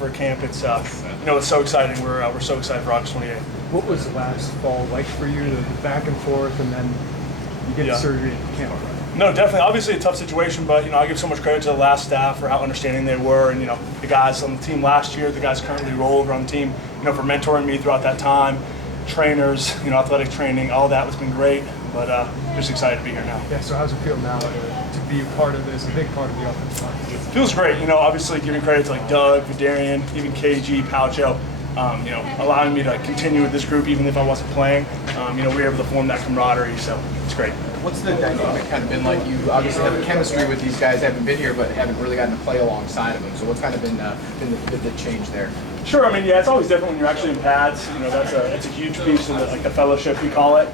for a camp. It's it's so exciting. We're so excited for August 28th. What was the last fall like for you, the back and forth, and then you get the surgery at camp? No, definitely. Obviously a tough situation, but I give so much credit to the last staff for how understanding they were, and the guys on the team last year, the guys currently roll over on the team, for mentoring me throughout that time, trainers, athletic training, all that has been great. But just excited to be here now. Yeah. So how's it feel now to be a part of this, a big part of the offensive line? It feels great. Obviously giving credit to like Doug, Vidarian, even KG, Paucho. Allowing me to continue with this group even if I wasn't playing. We were able to form that camaraderie, so it's great. What's the dynamic kind of been like? You obviously have a chemistry with these guys, haven't been here, but haven't really gotten to play alongside of them. So what's kind of been the change there? Sure. It's always different when you're actually in pads. It's a huge piece of the fellowship we call it.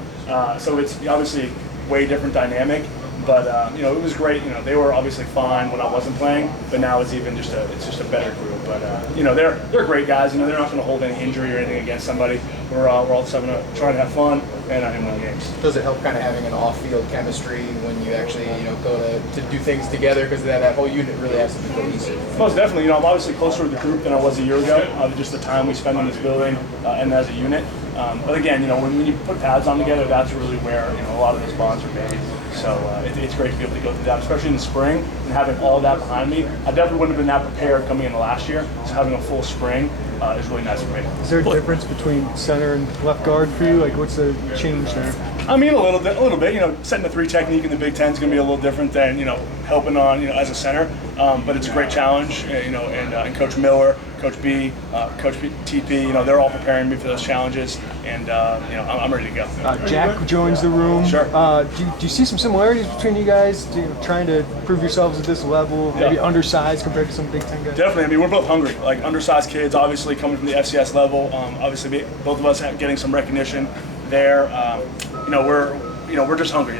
So it's obviously a way different dynamic. But it was great. They were obviously fine when I wasn't playing, but now it's even just a better group. But they're great guys. They're not going to hold any injury or anything against somebody. We're all just trying to have fun and win games. Does it help kind of having an off-field chemistry when you actually go to do things together, because that whole unit really has to be cohesive? Most definitely. I'm obviously closer to the group than I was a year ago. Just the time we spend in this building and as a unit. But again, when you put pads on together, that's really where a lot of those bonds are made. So it's great to be able to go through that, especially in the spring, and having all that behind me. I definitely wouldn't have been that prepared coming into last year, so having a full spring is really nice for me. Is there a difference between center and left guard for you? Like, what's the change there? A little bit. Setting the 3 technique in the Big Ten is going to be a little different than helping on as a center. But it's a great challenge. And Coach Miller, Coach B, Coach TP. They're all preparing me for those challenges, and I'm ready to go. Jack joins the room. Sure. Do you see some similarities between you guys? Trying to prove yourselves at this level, maybe undersized compared to some Big Ten guys? Definitely. We're both hungry. Like undersized kids, obviously coming from the FCS level. Obviously, both of us getting some recognition there. We're just hungry.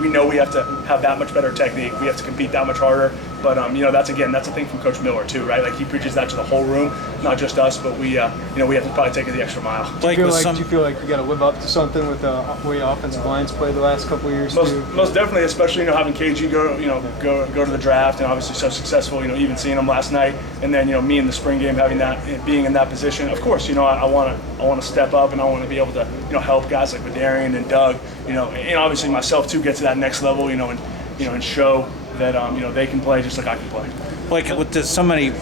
We know we have to have that much better technique. We have to compete that much harder. But that's a thing from Coach Miller too, right? Like he preaches that to the whole room, not just us. But we have to probably take it the extra mile. Do you feel like you got to live up to something with the way offensive lines play the last couple of years? Most definitely, especially having KG go to the draft and obviously so successful. Even seeing him last night, and then me in the spring game having that, being in that position. Of course, I want to step up, and I want to be able to help guys like Vidarian and Doug. And obviously myself too, get to that next level. And show that they can play just like I can play. Like with so many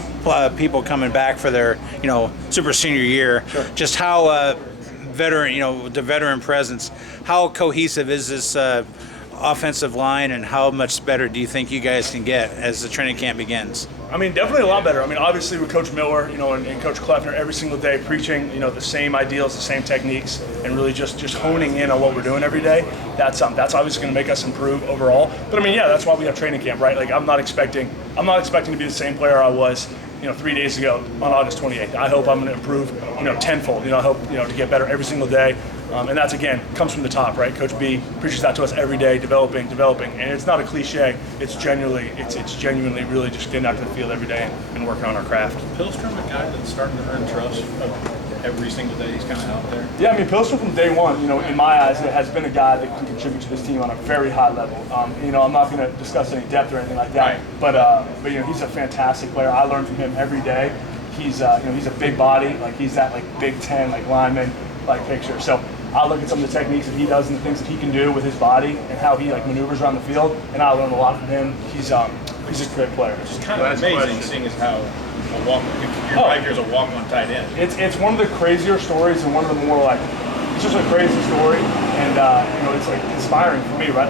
people coming back for their super senior year, sure. Just how veteran the veteran presence, how cohesive is this offensive line, and how much better do you think you guys can get as the training camp begins? Definitely a lot better. Obviously with Coach Miller, and Coach Kleffner every single day preaching, the same ideals, the same techniques, and really just honing in on what we're doing every day. That's obviously going to make us improve overall. But that's why we have training camp, right? Like I'm not expecting to be the same player I was, 3 days ago on August 28th. I hope I'm going to improve, tenfold. I hope, to get better every single day. And that's, again, comes from the top, right? Coach B preaches that to us every day, developing. And it's not a cliche. It's genuinely really just getting out to the field every day and working on our craft. Pilstrom, a guy that's starting to earn trust every single day he's kind of out there? Yeah, Pilstrom from day one, in my eyes, has been a guy that can contribute to this team on a very high level. I'm not going to discuss any depth or anything like that, right. But he's a fantastic player. I learn from him every day. He's he's a big body, he's that Big Ten lineman picture. So I look at some of the techniques that he does and the things that he can do with his body and how he maneuvers around the field, and I learn a lot from him. He's a great player. It's just kind of amazing seeing as how your 5 years a walk-on tight end. It's one of the crazier stories and one of the more it's just a crazy story, and it's inspiring for me, right?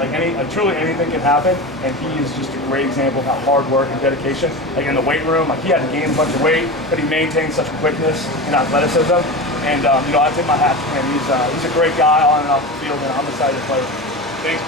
Truly anything can happen, and he is just a great example of how hard work and dedication. In the weight room, he had to gain a bunch of weight, but he maintained such quickness and athleticism. And I tip my hat to him. He's a great guy on and off the field, and I'm excited to play with him. Thanks.